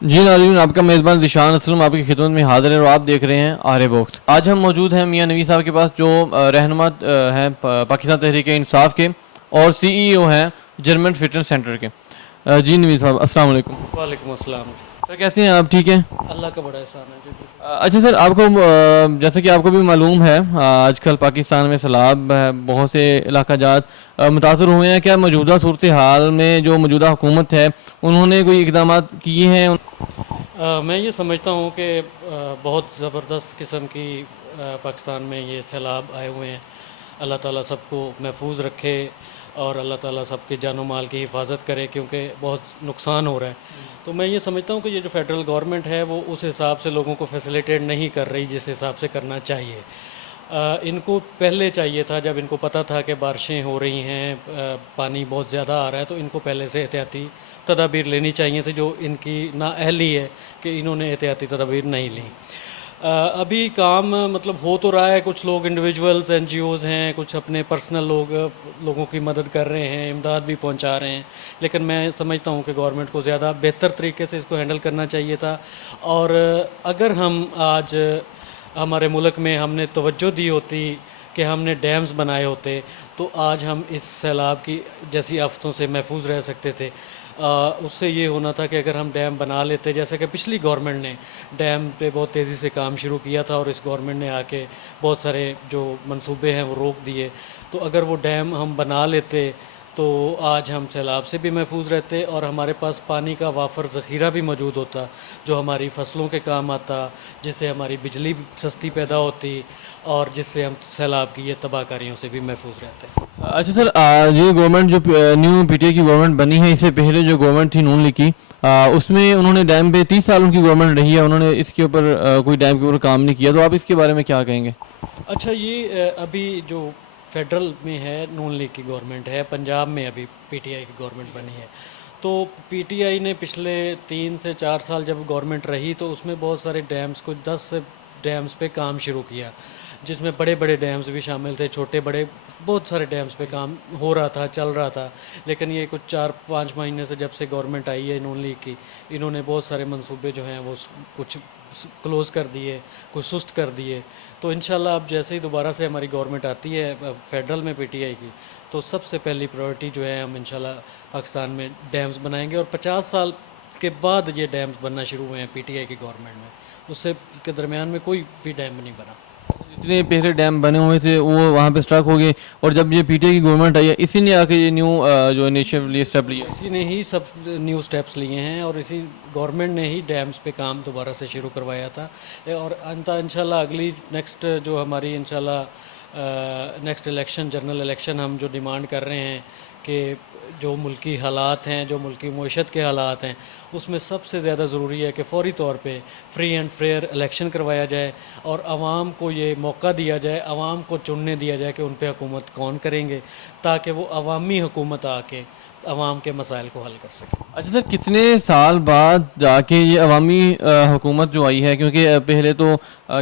جی ناظرین، آپ کا میزبان ذیشان اسلم آپ کی خدمت میں حاضر ہے اور آپ دیکھ رہے ہیں آر باکس۔ آج ہم موجود ہیں میاں نوی صاحب کے پاس، جو رہنما ہیں پاکستان تحریک انصاف کے اور سی ای او ہیں جرمن فٹنس سینٹر کے۔ جی نوی صاحب السلام علیکم۔ وعلیکم السلام۔ سر کیسے ہیں آپ؟ ٹھیک ہیں؟ اللہ کا بڑا احسان ہے جی، بالکل۔ اچھا سر، آپ کو جیسے کہ آپ کو بھی معلوم ہے آج کل پاکستان میں سیلاب ہے، بہت سے علاقہ جات متاثر ہوئے ہیں۔ کیا موجودہ صورتحال میں جو موجودہ حکومت ہے انہوں نے کوئی اقدامات کیے ہیں؟ میں یہ سمجھتا ہوں کہ بہت زبردست قسم کی پاکستان میں یہ سیلاب آئے ہوئے ہیں۔ اللہ تعالیٰ سب کو محفوظ رکھے اور اللہ تعالیٰ سب کے جان و مال کی حفاظت کرے، کیونکہ بہت نقصان ہو رہا ہے۔ تو میں یہ سمجھتا ہوں کہ یہ جو فیڈرل گورنمنٹ ہے وہ اس حساب سے لوگوں کو فیسیلیٹیٹ نہیں کر رہی جس حساب سے کرنا چاہیے۔ ان کو پہلے چاہیے تھا، جب ان کو پتہ تھا کہ بارشیں ہو رہی ہیں، پانی بہت زیادہ آ رہا ہے، تو ان کو پہلے سے احتیاطی تدابیر لینی چاہیے تھے، جو ان کی نااہلی ہے کہ انہوں نے احتیاطی تدابیر نہیں لیں۔ ابھی کام مطلب ہو تو رہا ہے، کچھ لوگ انڈیویجولز این جی اوز ہیں، کچھ اپنے پرسنل لوگوں کی مدد کر رہے ہیں، امداد بھی پہنچا رہے ہیں، لیکن میں سمجھتا ہوں کہ گورنمنٹ کو زیادہ بہتر طریقے سے اس کو ہینڈل کرنا چاہیے تھا۔ اور اگر ہم آج ہمارے ملک میں ہم نے توجہ دی ہوتی کہ ہم نے ڈیمز بنائے ہوتے تو آج ہم اس سیلاب کی جیسی آفتوں سے محفوظ رہ سکتے تھے۔ اس سے یہ ہونا تھا کہ اگر ہم ڈیم بنا لیتے، جیسے کہ پچھلی گورنمنٹ نے ڈیم پہ بہت تیزی سے کام شروع کیا تھا اور اس گورنمنٹ نے آ کے بہت سارے جو منصوبے ہیں وہ روک دیے، تو اگر وہ ڈیم ہم بنا لیتے تو آج ہم سیلاب سے بھی محفوظ رہتے اور ہمارے پاس پانی کا وافر ذخیرہ بھی موجود ہوتا، جو ہماری فصلوں کے کام آتا، جس سے ہماری بجلی سستی پیدا ہوتی اور جس سے ہم سیلاب کی یہ تباہ کاریوں سے بھی محفوظ رہتے ہیں۔ اچھا سر، یہ گورنمنٹ جو نیو پی ٹی آئی کی گورنمنٹ بنی ہے، اس سے پہلے جو گورنمنٹ تھی نون لیگ کی، اس میں انہوں نے ڈیم پہ 30 سال ان کی گورنمنٹ رہی ہے، انہوں نے اس کے اوپر کوئی ڈیم کے اوپر کام نہیں کیا، تو آپ اس کے بارے میں کیا کہیں گے؟ اچھا، یہ ابھی جو فیڈرل میں ہے نون لیگ کی گورنمنٹ ہے، پنجاب میں ابھی پی ٹی آئی کی گورنمنٹ بنی ہے، تو پی ٹی آئی نے پچھلے 3 سے 4 سال جب گورنمنٹ رہی تو اس میں بہت سارے ڈیمز، کچھ 10 سے ڈیمز پہ کام شروع کیا، جس میں بڑے بڑے ڈیمز بھی شامل تھے، چھوٹے بڑے بہت سارے ڈیمز پہ کام ہو رہا تھا، چل رہا تھا۔ لیکن یہ کچھ 4-5 مہینے سے جب سے گورنمنٹ آئی ہے نون لیگ کی، انہوں نے بہت سارے منصوبے جو ہیں وہ کچھ کلوز کر دیے، کچھ سست کر دیے۔ تو انشاءاللہ اب جیسے ہی دوبارہ سے ہماری گورنمنٹ آتی ہے فیڈرل میں پی ٹی آئی کی، تو سب سے پہلی پرائورٹی جو ہے ہم انشاءاللہ پاکستان میں ڈیمز بنائیں گے، اور 50 سال کے بعد یہ ڈیمز بننا شروع ہوئے ہیں پی ٹی آئی کی گورنمنٹ میں، اس سے کے درمیان میں کوئی بھی ڈیم نہیں بنا۔ جتنے پہلے ڈیم بنے ہوئے تھے وہ وہاں پہ اسٹرک ہو گئے، اور جب یہ پی ٹی آئی کی گورنمنٹ آئی ہے اسی نے آ کے یہ نیو جو انیشیٹو اسٹیپ لیا ہے۔ اسی نے ہی سب نیو سٹیپس لیے ہیں اور اسی گورنمنٹ نے ہی ڈیمز پہ کام دوبارہ سے شروع کروایا تھا، اور انشاءاللہ اگلی نیکسٹ جو ہماری انشاءاللہ نیکسٹ الیکشن، جنرل الیکشن ہم جو ڈیمانڈ کر رہے ہیں کہ جو ملکی حالات ہیں، جو ملکی معیشت کے حالات ہیں، اس میں سب سے زیادہ ضروری ہے کہ فوری طور پہ فری اینڈ فیئر الیکشن کروایا جائے اور عوام کو یہ موقع دیا جائے، عوام کو چننے دیا جائے کہ ان پہ حکومت کون کریں گے، تاکہ وہ عوامی حکومت آ کے عوام کے مسائل کو حل کر سکے۔ اچھا سر، کتنے سال بعد جا کے یہ عوامی حکومت جو آئی ہے؟ کیونکہ پہلے تو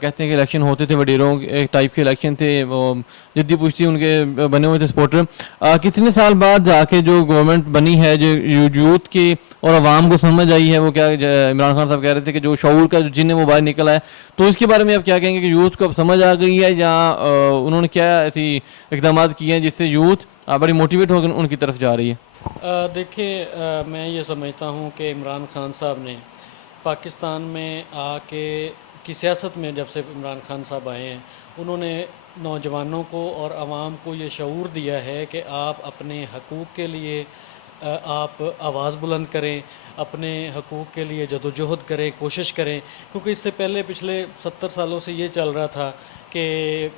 کہتے ہیں کہ الیکشن ہوتے تھے، وڈیروں ٹائپ کے الیکشن تھے، وہ جدی پوچھتی ان کے بنے ہوئے تھے سپورٹر۔ کتنے سال بعد جا کے جو گورنمنٹ بنی ہے، جو یوتھ کی اور عوام کو سمجھ آئی ہے، وہ کیا عمران خان صاحب کہہ رہے تھے کہ جو شعور کا جو جن ہے وہ باہر نکل آیا، تو اس کے بارے میں آپ کیا کہیں گے کہ یوتھ کو اب سمجھ آ گئی ہے، یا انہوں نے کیا ایسی اقدامات کیے ہیں جس سے یوتھ بڑی موٹیویٹ ہو کر ان کی طرف جا رہی ہے؟ دیکھیں، میں یہ سمجھتا ہوں کہ عمران خان صاحب نے پاکستان میں آ کے کی سیاست میں، جب سے عمران خان صاحب آئے ہیں، انہوں نے نوجوانوں کو اور عوام کو یہ شعور دیا ہے کہ آپ اپنے حقوق کے لیے آپ آواز بلند کریں، اپنے حقوق کے لیے جدوجہد کریں، کوشش کریں، کیونکہ اس سے پہلے پچھلے 70 سالوں سے یہ چل رہا تھا کہ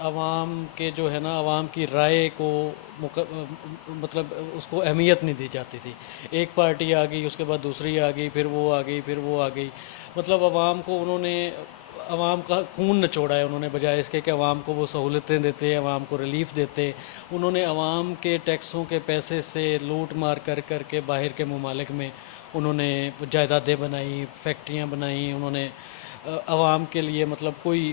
عوام کے جو ہے نا، عوام کی رائے کو مطلب اس کو اہمیت نہیں دی جاتی تھی۔ ایک پارٹی آ گئی، اس کے بعد دوسری آ گئی، پھر وہ آ گئی، پھر وہ آ گئی، مطلب عوام کو انہوں نے عوام کا خون نچوڑا ہے، انہوں نے بجائے اس کے کہ عوام کو وہ سہولتیں دیتے، عوام کو ریلیف دیتے، انہوں نے عوام کے ٹیکسوں کے پیسے سے لوٹ مار کر کر کے باہر کے ممالک میں انہوں نے جائیدادیں بنائیں، فیکٹریاں بنائیں، انہوں نے عوام کے لیے مطلب کوئی